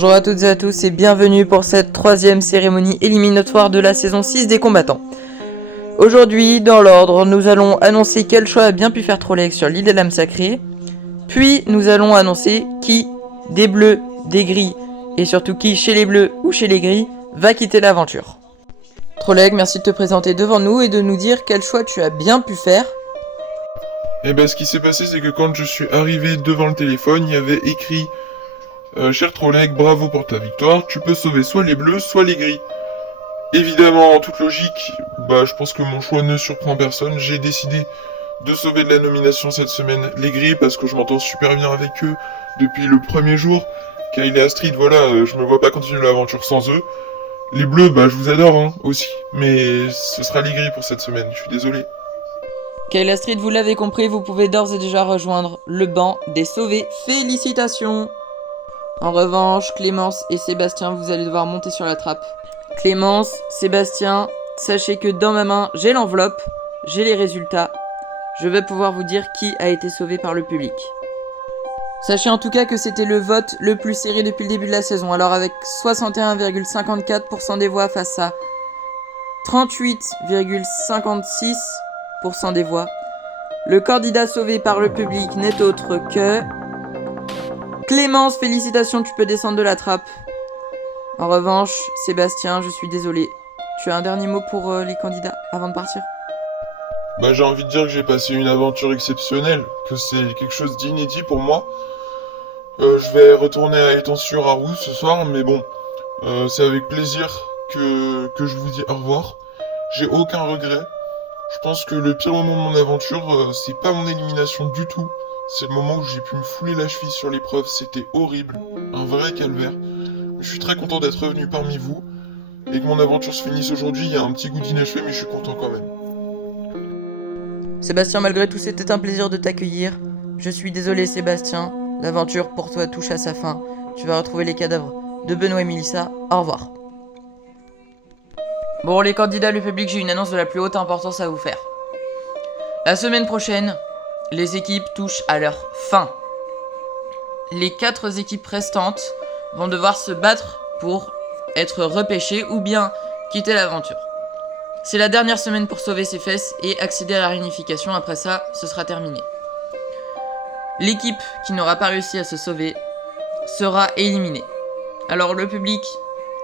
Bonjour à toutes et à tous et bienvenue pour cette troisième cérémonie éliminatoire de la saison 6 des combattants. Aujourd'hui, dans l'ordre, nous allons annoncer quel choix a bien pu faire Trolley sur l'île des lames sacrées, puis nous allons annoncer qui, des bleus, des gris, et surtout qui, chez les bleus ou chez les gris, va quitter l'aventure. Trolley, merci de te présenter devant nous et de nous dire quel choix tu as bien pu faire. Et ben ce qui s'est passé, c'est que quand je suis arrivé devant le téléphone, il y avait écrit Cher Trolley, bravo pour ta victoire, tu peux sauver soit les bleus, soit les gris. Évidemment, en toute logique, je pense que mon choix ne surprend personne. J'ai décidé de sauver de la nomination cette semaine les gris parce que je m'entends super bien avec eux depuis le premier jour. Kyle et Astrid, je me vois pas continuer l'aventure sans eux. Les bleus, je vous adore aussi, mais ce sera les gris pour cette semaine, je suis désolé. Kyle Astrid, vous l'avez compris, vous pouvez d'ores et déjà rejoindre le banc des sauvés. Félicitations! En revanche, Clémence et Sébastien, vous allez devoir monter sur la trappe. Clémence, Sébastien, sachez que dans ma main, j'ai l'enveloppe, j'ai les résultats. Je vais pouvoir vous dire qui a été sauvé par le public. Sachez en tout cas que c'était le vote le plus serré depuis le début de la saison. Alors avec 61,54% des voix face à 38,56% des voix, le candidat sauvé par le public n'est autre que... Clémence, félicitations, tu peux descendre de la trappe. En revanche, Sébastien, je suis désolé. Tu as un dernier mot pour les candidats avant de partir ? J'ai envie de dire que j'ai passé une aventure exceptionnelle, que c'est quelque chose d'inédit pour moi. Je vais retourner à Étang-sur-Arroux ce soir, mais bon, c'est avec plaisir que je vous dis au revoir. J'ai aucun regret. Je pense que le pire moment de mon aventure, c'est pas mon élimination du tout. C'est le moment où j'ai pu me fouler la cheville sur l'épreuve, c'était horrible, un vrai calvaire. Je suis très content d'être revenu parmi vous, et que mon aventure se finisse aujourd'hui. Il y a un petit goût d'inachevé, mais je suis content quand même. Sébastien, malgré tout, c'était un plaisir de t'accueillir. Je suis désolé, Sébastien. L'aventure pour toi touche à sa fin. Tu vas retrouver les cadavres de Benoît et Mélissa. Au revoir. Bon, les candidats, le public, j'ai une annonce de la plus haute importance à vous faire. La semaine prochaine, les équipes touchent à leur fin. Les 4 équipes restantes vont devoir se battre pour être repêchées ou bien quitter l'aventure. C'est la dernière semaine pour sauver ses fesses et accéder à la réunification. Après ça, ce sera terminé. L'équipe qui n'aura pas réussi à se sauver sera éliminée. Alors le public,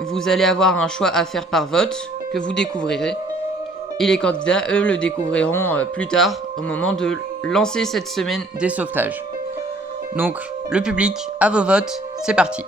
vous allez avoir un choix à faire par vote que vous découvrirez. Et les candidats, eux, le découvriront plus tard au moment de lancer cette semaine des sauvetages. Donc le public, à vos votes, c'est parti.